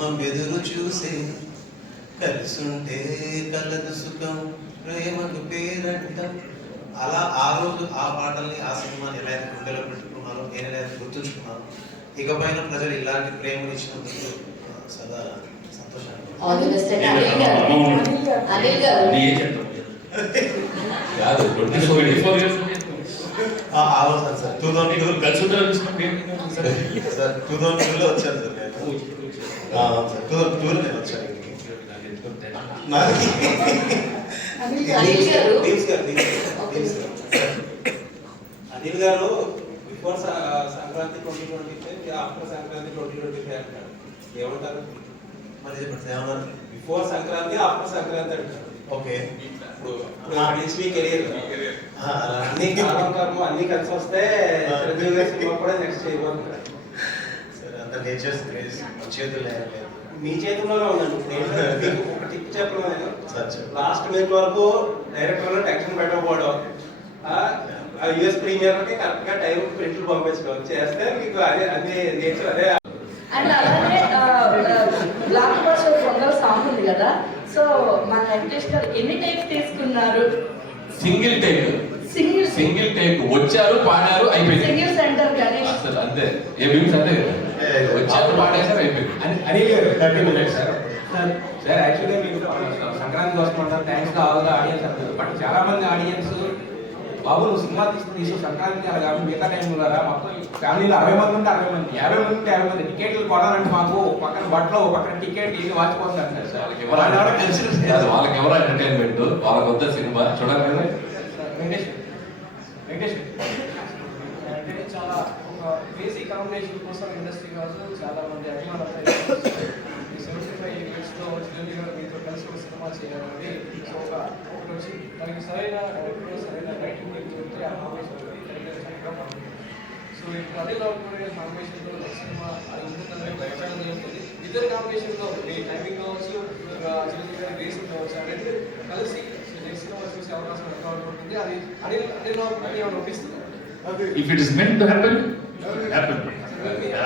గుమ్మం ఎదురు చూసే కలిసుంటే కలదు సుఖం ప్రేమకు పేరంటం. అలా ఆ రోజు ఆ పాటల్ని ఆ సినిమాని ఎలా అయితే గుండెలో పెట్టుకున్నారో నేను ఎలా అయితే గుర్తుంచుకున్నాను, ఇకపైన ప్రజలు ఇలాంటి ప్రేమను ఇచ్చినందుకు సదా సంతోషంగా. సార్ 2002 కలిసి సార్ 2002లో వచ్చాను సార్ నేను. సార్ 2002లో నేను వచ్చాను అనిల్ గారు బిఫోర్ సంక్రాంతి 2025, ఆఫ్టర్ సంక్రాంతి 2025 అంటారు. ఏమంటారు మరి ఏమన్నారు? బిఫోర్ సంక్రాంతి, ఆఫ్టర్ సంక్రాంతి అంటారు. ఓకే, ఇప్పుడు మీ కెరీర్ అన్ని కలిసి వస్తే సినిమా కూడా నెక్స్ట్ చేయబోతున్నారు. సరే, అంత నేచర్స్ గ్రేస్ చేతులు మీ చేతుల్లోనే ఉందండి. నేను ఒక టిప్ చెప్పను. లాస్ట్ మినిట్ వరకు డైరెక్టర్ టెన్షన్ పెట్టకపోవడం, యూఎస్ ప్రీమియర్ కి కరెక్ట్ గా టైం ప్రింట్లు పంపించడం చేస్తే మీకు అదే అన్ని నేచర్ అదే. అండ్ అలానే బ్లాక్ బస్టర్ పొంగల్ సాంగ్ ఉంది కదా, సో మన వెంకటేష్ గారు ఎన్ని టేక్ తీసుకున్నారు? సింగిల్ టేక్ వచ్చారు, పాడారు, అయిపోయింది. సింగిల్ సెంటర్ కానీ అసలు అంతే. ఏ బిమ్స్ అంతే కదా, వచ్చారు, పాడేసారు, అయిపోయింది. అనిల్ గారు 30 minutes సార్. సార్ యాక్చువల్లీ మీకు సంక్రాంతి వస్తున్నారు, thanks to all the audience అంటారు. బట్ చాలా మంది ఆడియన్స్ బాబు నువ్వు సినిమా తీసి సంక్రాంతి అలా కాదు మిగతా టైంలో రా, మొత్తం ఫ్యామిలీలో 60 మంది ఉంటే 60 మంది, 50 మంది ఉంటే 50 మంది, టికెట్లు కొనాలంటే మాకు పక్కన బట్టలు, పక్కన టికెట్ ఇది వాచిపోతుంది అంటారు సార్. వాళ్ళకి ఎవరో ఎంటర్టైన్మెంట్, వాళ్ళకి వద్ద సినిమా చూడాలి. వెంకటేష్ అంటే చాలా ఒక బేసిక్ కాంబినేషన్ కోసం ఇండస్ట్రీ కాదు చాలా మంది అభిమానులు 75 yearsలో చిరంజీవి గారు మీతో కలిసి ఒక సినిమా చేయాలని సో ఒకటి వచ్చి దానికి సరైన డైరెక్టర్, సరైన రైటింగ్ చెప్తే ఆ కాంబినేషన్ సో ఇప్పుడు అదే కూడా కాంబినేషన్లో సినిమా అది ఉంటుందని ప్రచారం జరుగుతుంది. ఇద్దరు కాంబినేషన్లో మీ టైమింగ్ కావచ్చు, చిరంజీవి గారి రేసింగ్ కావచ్చు, అనేది కలిసి సినిమా చూసే అవకాశం ఎక్కువ ఉంటుంది. అది Anil ఒప్పిస్తుంది. If it is meant to happen, happen.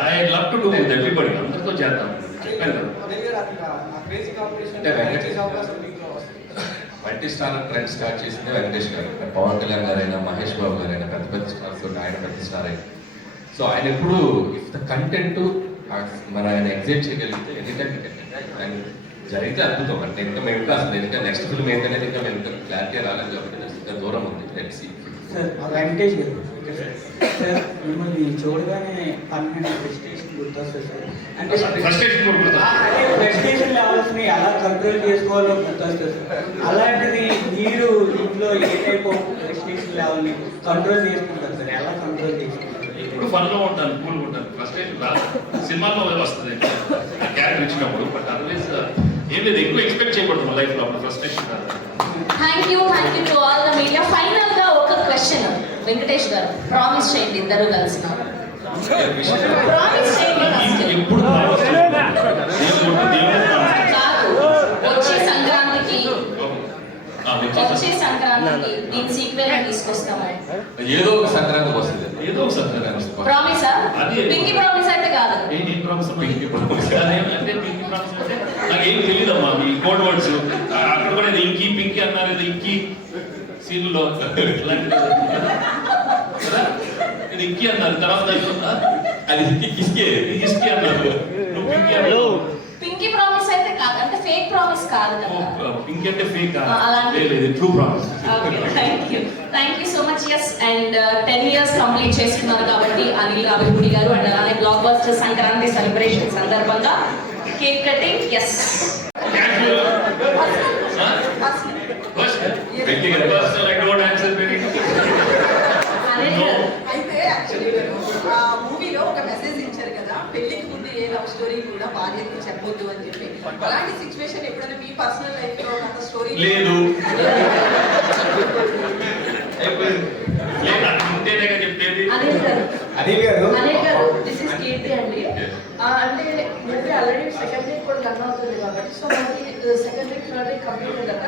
I'd love to do with everybody. అందరితో చేద్దాం. మల్టీ స్టార్ ట్రెండ్ స్టార్ట్ చేసింది వెంకటేష్ గారు. పవన్ కళ్యాణ్ గారైనా, మహేష్ బాబు గారైనా, పెద్ద పెద్ద స్టార్స్ ఆయన పెద్ద స్టార్ అయినా. సో ఆయన ఎప్పుడు ఇఫ్ ద కంటెంట్ మన ఆయన ఎగ్జైట్ చేయగలిగితే ఎనీ టైం అండ్ జరిగితే అద్భుతం. అంటే ఇంకా మేము ఇంకా అసలు ఇంకా నెక్స్ట్ ఫిల్మ్ ఏంటనేది ఇంకా మేము ఇంకా క్లారిటీ రాలేదు కాబట్టి ఇంకా దూరం ఉంది. Let's see. సార్ వెంకటేష్ గారు సార్ మిమ్మల్ని చూడగానే పన్నెండు ఫ్రస్ట్రేషన్ గుర్తొస్తుంది సార్. అంటే ఫ్రస్ట్రేషన్ లెవెల్స్ని ఎలా కంట్రోల్ చేసుకోవాలో గుర్తొస్తుంది సార్. అలాంటిది మీరు ఇంట్లో ఏ టైప్ ఆఫ్ ఫ్రస్ట్రేషన్ లెవెల్ని కంట్రోల్ చేసుకుంటారు సార్? ఎలా కంట్రోల్ చేసుకుంటారు? ఇప్పుడు ఫన్లో ఉంటాను, కూల్గా ఉంటాను. ఫ్రస్ట్రేషన్ రాదు, సినిమాలో వస్తుంది ఆ క్యారెక్టర్ ఇచ్చినప్పుడు. బట్ అదర్వైజ్ ఏం లేదు, ఎక్కువ ఎక్స్పెక్ట్ చేయకూడదు మన లైఫ్లో, అప్పుడు ఫ్రస్ట్రేషన్ రాదు. Thank you to all the media. Final గా ఒక క్వశ్చన్ వెంకటేష్ గారు, ప్రామిస్ చేయండి ఇద్దరు కలిసిన. ప్రామిస్ చేయండి ఎప్పుడు కాదు, వచ్చే సంక్రాంతికి దీని సీక్వెల్ తీసుకొస్తాము. ఏదో ఒక సంక్రాంతికి వస్తుంది, ఏదో ఒక సంక్రాంతి. ప్రామిసా? పింకీ ప్రామిస్ అయితే కాదు. పింకీ ప్రామిస్ అంటే పింకీ ప్రామిస్ అంటే నాకేం తెలియదమ్మా మీ కోడ్ వర్డ్స్. అక్కడ కూడా ఇంకీ పింకీ అన్నారు, ఇంకీ సీన్లో ఇది ఇంకీ అన్నారు, తర్వాత అది కిస్కే అన్నారు, నువ్వు పింకీ అన్నారు. పింకీ ప్రామిస్ అయితే కాదు, అంటే ఫేక్ ప్రామిస్ కాదు కదా. పింకీ అంటే ఫేక్ అలాంటి true promise. Thank you so much. Yes, and 10 years complete చేసుకున్నారు కాబట్టి అనిల్ రావిపూడి గారు అండ్ అలానే బ్లాక్ బస్టర్ సంక్రాంతి సెలబ్రేషన్ సందర్భంగా కేక్ కటింగ్. ఎస్, అయితే యాక్చువల్లీ ఆ మూవీలో ఒక మెసేజ్ ఇచ్చారు కదా, పెళ్లికి ముందు ఏ లవ్ స్టోరీ కూడా భార్యకి చెప్పొద్దు అని చెప్పి. అలాంటి సిచ్యువేషన్ ఎప్పుడైనా మీ పర్సనల్ లైఫ్ లో అంత స్టోరీ లేదు? అనిల్ గారు దిస్ ఇస్ కీర్తి అండి. అంటే మూవీ ఆల్రెడీ సెకండ్ వీక్ కూడా రన్ అవుతుంది కాబట్టి సో మనకి second week third week complete అయ్యాక